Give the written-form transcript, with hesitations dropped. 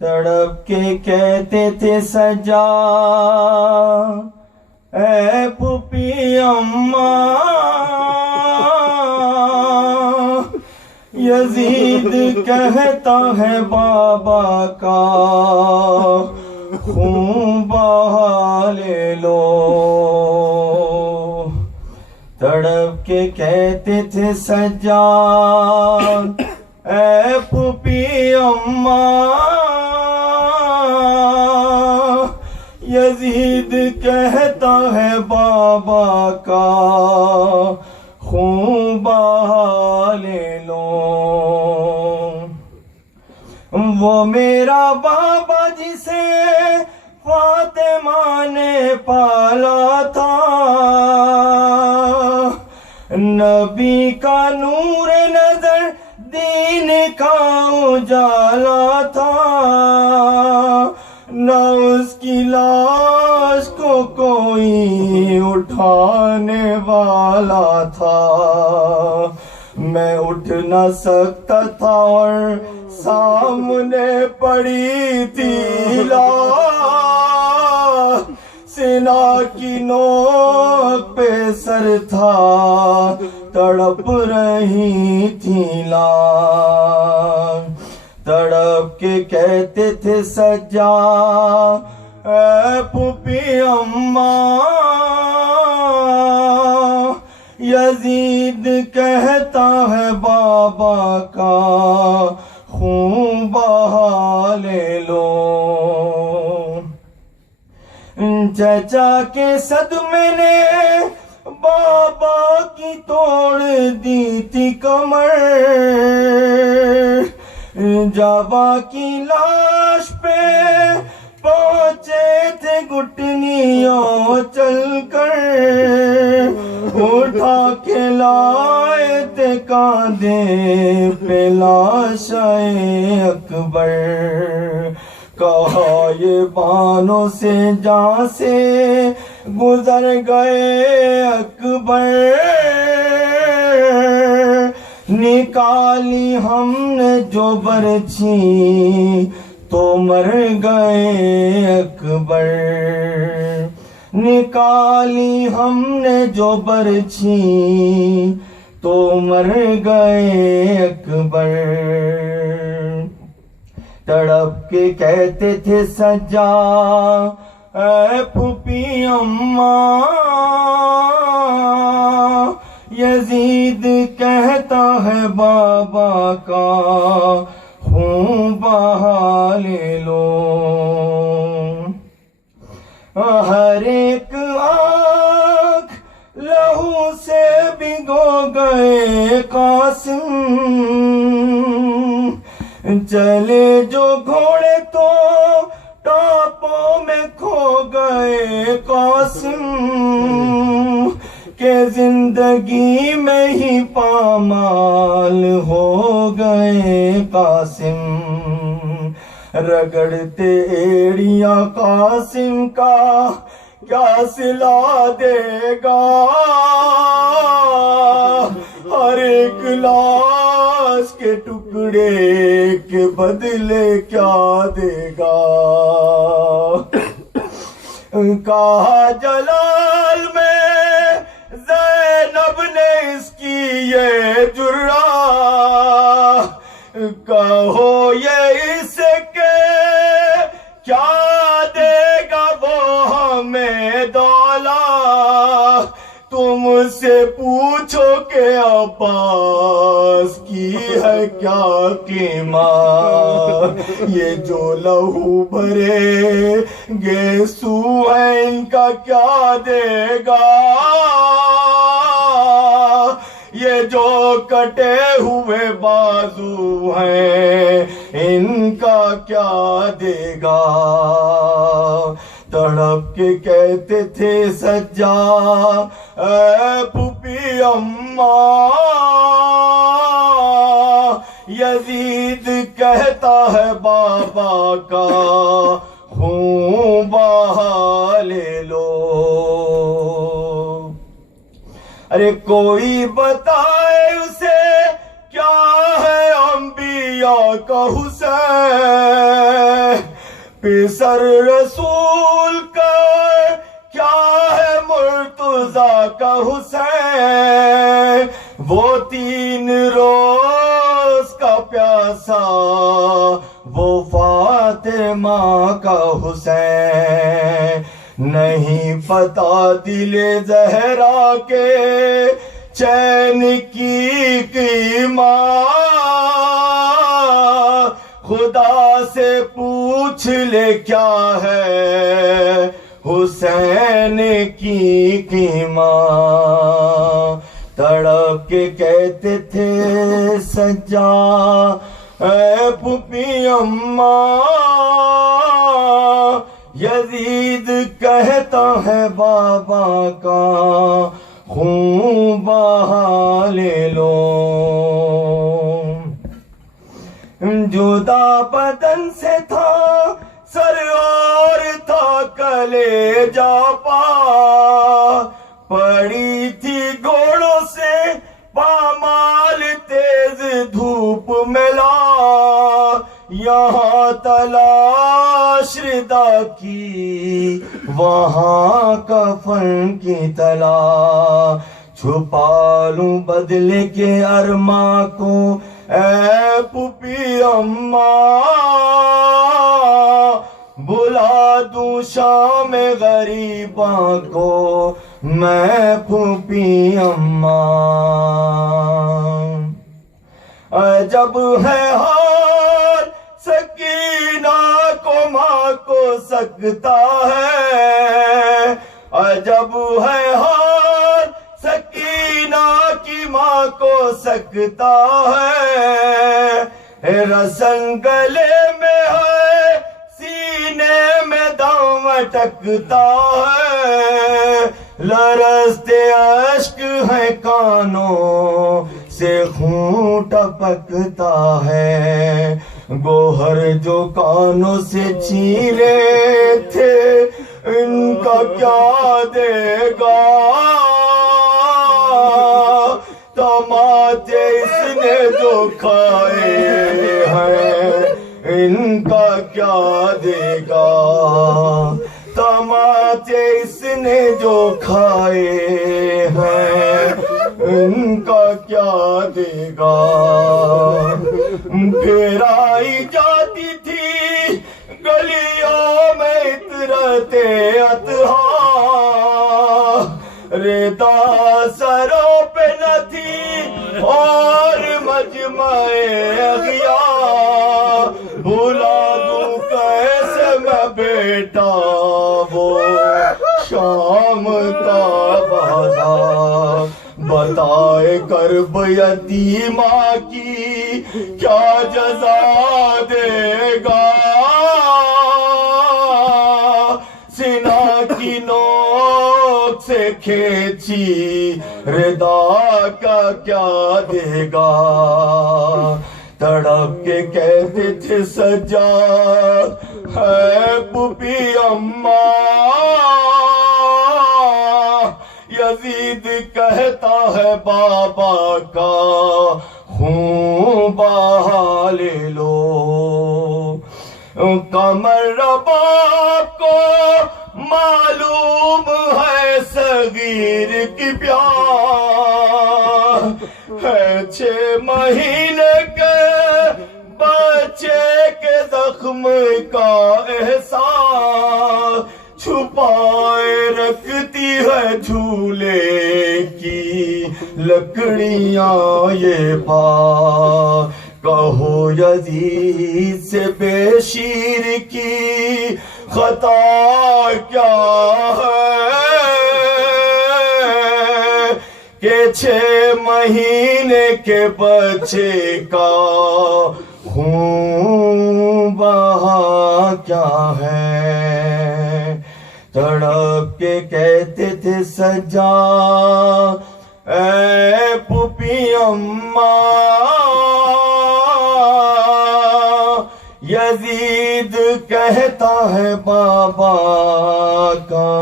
تڑپ کے کہتے تھے سجا اے پھوپھی اماں، یزید کہتا ہے بابا کا خون بہا لے لو۔ تڑپ کے کہتے تھے سجاد اے پھوپھی اماں، یزید کہتا ہے بابا کا خون بہا لے لو۔ وہ میرا بابا جسے فاطمہ نے پالا تھا، نبی کا نور نظر دین کا اجالا تھا، نہ اس کی لاش کو کوئی اٹھانے والا تھا۔ میں اٹھ نہ سکتا تھا اور سامنے پڑی تھی لاش، سینہ کی نوک پہ سر تھا، تڑپ رہی تھی لاش۔ تڑپ کے کہتے تھے سجا اے پھوپھی اماں، یزید کہتا ہے بابا کا خون بہا لے لو۔ چچا کے صدمے نے بابا کی توڑ دی تھی کمر، جابا کی لاش پہ پہنچے تھے گھٹنیوں چل کر، اٹھا کے لائے تھے کاندھے پہ لاش اکبر، کہا یہ بانوں سے جہاں سے گزر گئے اکبر، نکالی ہم نے جو برچھی تو مر گئے اکبر، نکالی ہم نے جو برچھی تو مر گئے اکبر۔ تڑپ کے کہتے تھے سجا اے پھوپھی اماں، یزید کہتا ہے بابا کا خون بہا لے لو۔ ہر ایک آنکھ لہو سے بھگو گئے قاسم، چلے جو گھوڑے تو ٹاپوں میں کھو گئے قاسم، کہ زندگی میں ہی پامال ہو گئے قاسم، رگڑتے ایڑیاں قاسم کا کیا صلہ دے گا، ہر ایک لاش کے ٹکڑے کے بدلے کیا دے گا۔ کہا جلال میں زینب نے اس کی یہ جرات، کہو یہ اسے کہ کیا دے گا وہ ہمیں دولت، تم سے پوچھو کہ عباس کی ہے کیا قیمت، یہ جو لہو بھرے گیسو ہیں ان کا کیا دے گا، یہ جو کٹے ہوئے بازو ہیں ان کا کیا دے گا۔ تڑپ کے کہتے تھے سجا اے پھوپھی اماں، یزید کہتا ہے بابا کا خون بہا لے لو۔ ارے کوئی بتائے اسے کیا ہے انبیاء کا حسین، پسر رسول کا کیا ہے مرتضیٰ کا حسین، وہ 3 روز کا پیاسا وہ فاطمہ کا حسین، نہیں پتا دل زہرا کے چین کی قیمت، خدا سے پوچھ لے کیا ہے حسین کی قیمت۔ تڑپ کے کہتے تھے سجاد اے پھوپھی اماں، یزید کہتا ہے بابا کا خون بہا لے لو، جدا بدن سے تھا سر اور تھا کلیجہ پا، پڑی تھی گھوڑوں سے پامال تیز دھوپ ملا، یہاں تلاش ردا کی وہاں کفن کی تلاش، چھپا لوں بدلے کے ارماں کو اے پھوپھی اماں، بلا دوں شام غریباں کو میں پھوپھی اماں۔ عجب ہے حال سکینہ کو ماں کو سکتا ہے، عجب ہے حال سکینہ کی ماں کو سکتا ہے، رسن گلے میں ہے سینے میں دم اٹکتا ہے، لرزتے اشک ہیں کانوں سے خون ٹپکتا ہے، گوہر جو کانوں سے چھینے تھے ان کا کیا دے گا، تماچے اس نے جو کھائے ہیں ان کا کیا دے گا، تماچے اس نے جو کھائے ہیں ان کا کیا دے گا، پھرائی جاتی تھی گلیوں میں عطرت اطہار، ردا سروں پہ نہ تھی اور مجمع اغیار، بھلا دوں کیسے میں بیٹا وہ شام کا بازار، بتائے کرب یتیمہ کی کیا جزا دے گا، سینہ کی نوک سے کھینچی ردا کا کیا دے گا، تڑپ کے کہتے تھے سجاد اے پھوپھی اماں، یزید کہتا ہے بابا کا خون بہا لے لو، قمر رباب کو معلوم ہے صغیر کی پیار، ہے 6 مہینے کے بچے کے زخم کا احساس، چھپائے رکھتی ہے جھولے کی لکڑیاں یہ بات، کہو یزید سے بے شیر کی خطا کیا ہے کہ 6 مہینے کے بچے کا خون بہا کیا ہے، تڑپ کے کہتے تھے سجاد اے پھوپھی اماں، یزید کہتا ہے بابا کا